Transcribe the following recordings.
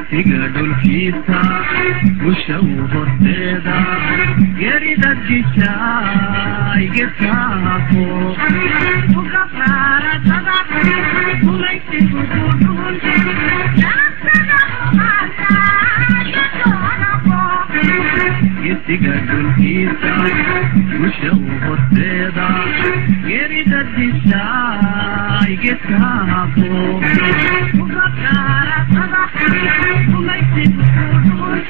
يتقعدوا الكيسة وشوفوا البيضة يريد الجشاي يتعافوا وقفارة صدق وما يكتبوا قدون يتقعدوا الكيسة وشوفوا البيضة يريد الجشاي يتعافوا وقفارة صدق وما يكتبوا قدون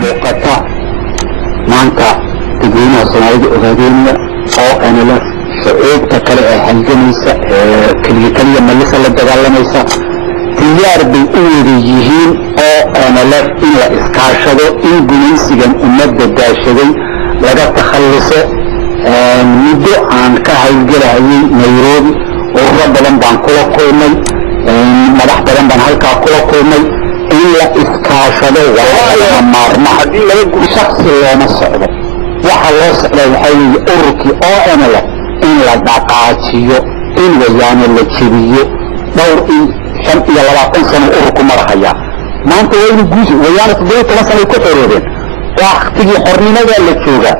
muuqata maanta dadweynaha soomaalida ogaadeenaya oo NLF shucuubta kale ee halgamaysa ee keliya malisa la dagaalamaysa diyaar bay u wada yihiin oo NLF in la iskaashado in gumaysigan ummadda daashaday laga takhalluso muddo aan ka hawlgelahayay Nairobi ururo badan baan kula kulmay madax badan baan halkaa kula kulmay in la iskaashado waa maarma haddii laga gudo shakhsi looma socdo waxa loo socda waxaa weeye ururkii oo NLF in la dhaqaajiyo in wayaano la jebiyo dhowr in 25 sano ururku marahaya maanta waa inuu guusi wayaano 17 sano ku xoroobeen waqtigii xornimada la jooga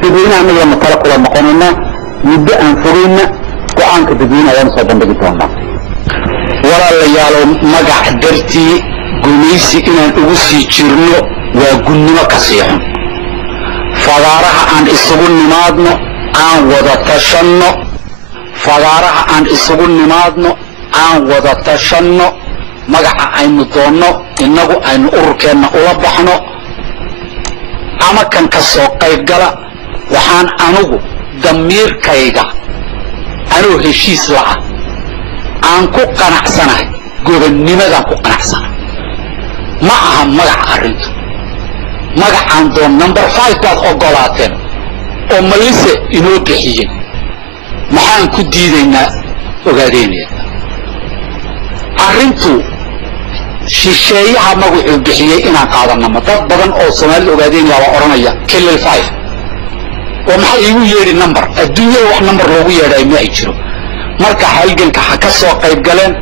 dadweynaha anaga matala kula noqonayna muddo aan fogeyna go'aanka dadweynaha waan soo bandhigi doonaa walaalayaal magac dartii gumaysi inaan ugu sii jirno waa gunnimo ka siixun fadaaraha aan isugu nimaadno aan wada tashanno fadaaraha aan isugu nimaadno aan wada tashanno magaca aynu doonno innagu aynu ururkeenna ula baxno ama kan ka soo qayb gala waxaan anugu damiirkayga anuu heshiis la'a aan ku qanacsanahay gobonnimadaan ku qanacsanahay ma aha magac arrintu magacaan doon number 5 baad ogolaateen oo malise inoo bixiyeen maxaan ku diidaynaa ogaadeynaya arrintu shisheeyaha magacu bixiyey inaan qaadanno dad badan oo Soomaalida ogaadeynaya waa oranaya kelil 5 oo maxay igu yeeri number adduunyada wax number loogu yeeray ma ay jiro marka halganka ha ka soo qayb galeen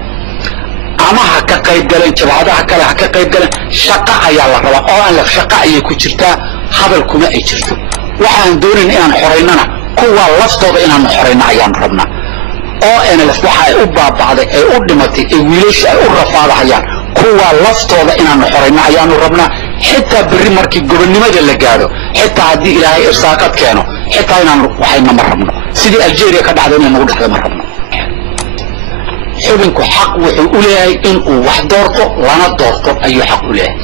ama ha ka qayb galeen jabhadaha kale ha ka qayb galeen shaqo ayaa la rabaa oo aan la shaqo ay ku jirtaa hadal kuma ay jirto waxaan doonin inaan xoreynana kuwa laftooda inaan xoreyna ayaan rabnaa oo NLF waxa ay u baabacday ay u dhimatay ay wiilasha ay u rafaadayaan kuwa laftooda inaan xoreyna ayaan rabnaa xitaa bari markii gobonimada la gaaro xitaa hadii Ilaahay irsaaqad keeno xitaa inaan waxayna ma rabno sidii Algeria ka dhacday inaan ugu dhaxdo ma rabno xubinku xaq wuxuu u leeyahay in uu wax doorto lana doorto ayuu xaq u leeyahay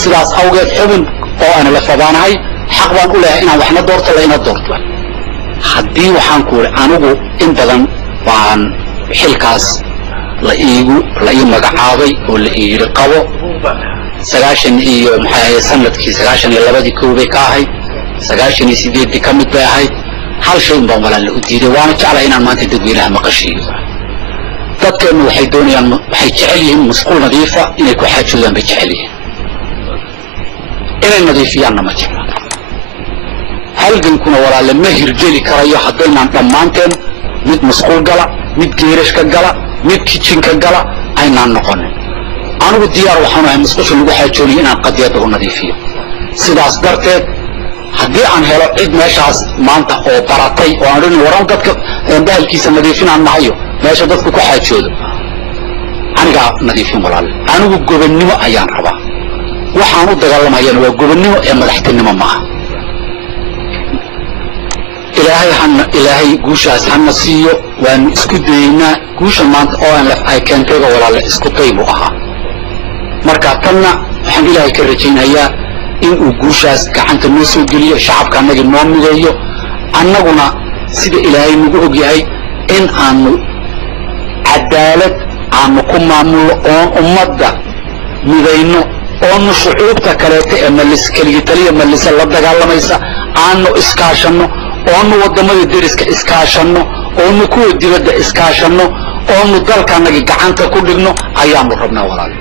sidaas awgeed xubin oo aan la fadaanahay xaq baan u leeyahay inaan waxna doorto la ina doorto haddii waxaan ku iri anigu in badan baan xilkaas la ii magacaabay oo la ii yiri qabo 90 iyo maxay sanadkii 92 koobay ka ahayd 98 ka mid bay ahayd hal shay baan walaal u diiday waana jeclahay inaan maanta dadweynaha maqashiyo dadkeenu waxay doonayaan waxay jecel yihiin musqul nadiifa inay ku xaajoodaan bay jecel yihiin inay nadiifiyaanna ma jecla halgankuna walaal ma hirgeli karayo haddaynan dhammaanteen mid musqul gala mid geerashka gala mid kitchenka gala aynaan noqonin anigu diyaar waxaan ahay musqusha lagu xaajooniyo inaan qadiyada u nadiifiyo sidaas darteed haddii aan helo cid meeshaas maanta oo baratay oo aan dhin waran dadka bahalkiisa nadiifinaan nahayo meesha dadku ku xaajoodo aniga nadiifin walaal anigu gobonnimo ayaan rabaa waxaan u dagaalamayaa waa gobonnimo ee madaxtinimo maaha ilaahay guushaas hana siiyo waan isku dayeynaa guusha maanta oo aan ay keentay walaal isku qayb u ahaa marka tanna waxaan ilaahay ka rajaynayaa in uu guushaas gacanta noo soo geliyo shacabka anaga noo mideeyo annaguna sida ilaahay nagu og yahay in aanu cadaalad aanu ku maamulo oon ummadda midayno oonu shucuubta kaleeta ee keligitaliya malisa la dagaalamaysa aanu iskaashanno oonu waddamada deriska iskaashanno oonu kuwa dibadda iskaashanno oonu dalkaanagi gacanta ku dhigno ayaanu rabnaa walaal